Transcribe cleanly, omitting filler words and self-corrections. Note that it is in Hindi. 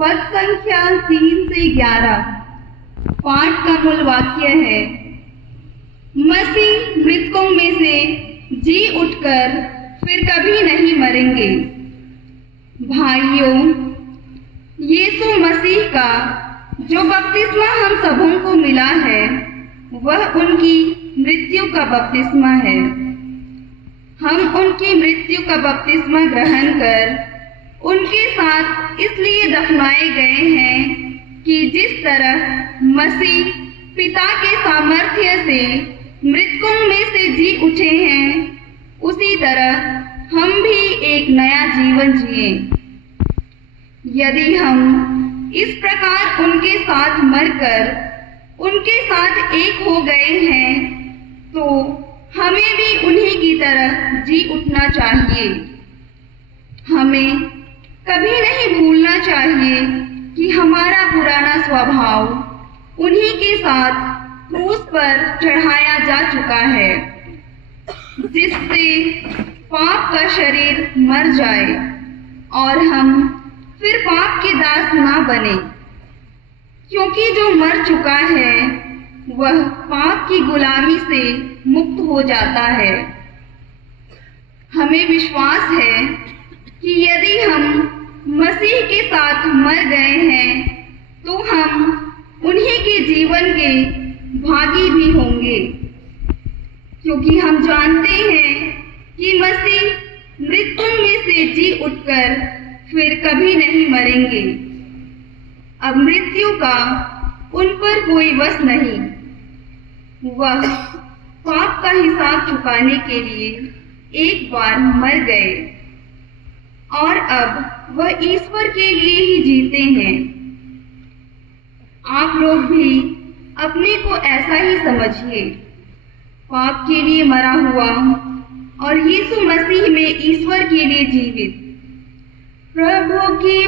पद संख्या 3 से 11 पाठ का मूल वाक्य है, मसीह मृतकों में से जी उठकर फिर कभी नहीं मरेंगे। भाइयों, यीशु मसीह का जो बपतिस्मा हम सबों को मिला है वह उनकी मृत्यु का बपतिस्मा है। हम उनकी मृत्यु का बपतिस्मा ग्रहण कर उनके साथ इसलिए दफनाए गए हैं कि जिस तरह मसीह पिता के सामर्थ्य से मृतकों में से जी उठे हैं, उसी तरह हम भी एक नया जीवन जिए। यदि हम इस प्रकार उनके साथ मरकर उनके साथ एक हो गए हैं, तो हमें भी उन्हीं की तरह जी उठना चाहिए। हमें कभी नहीं भूलना चाहिए कि हमारा पुराना स्वभाव उन्हीं के साथ क्रूस पर चढ़ाया जा चुका है, जिससे पाप का शरीर मर जाए और हम फिर पाप के दास ना बने, क्योंकि जो मर चुका है वह पाप की गुलामी से मुक्त हो जाता है। हमें विश्वास है कि यदि हम मसीह के साथ मर गए हैं तो हम उन्हीं के जीवन के भागी भी होंगे, क्योंकि हम जानते हैं कि मसीह मृत्युओं में से जी उठकर फिर कभी नहीं मरेंगे। अब मृत्यु का उन पर कोई वश नहीं। वह पाप का हिसाब चुकाने के लिए एक बार मर गए और अब वह ईश्वर के लिए ही जीते हैं। आप लोग भी अपने को ऐसा ही समझिए, पाप के लिए मरा हुआ और यीशु मसीह में ईश्वर के लिए जीवित। प्रभु की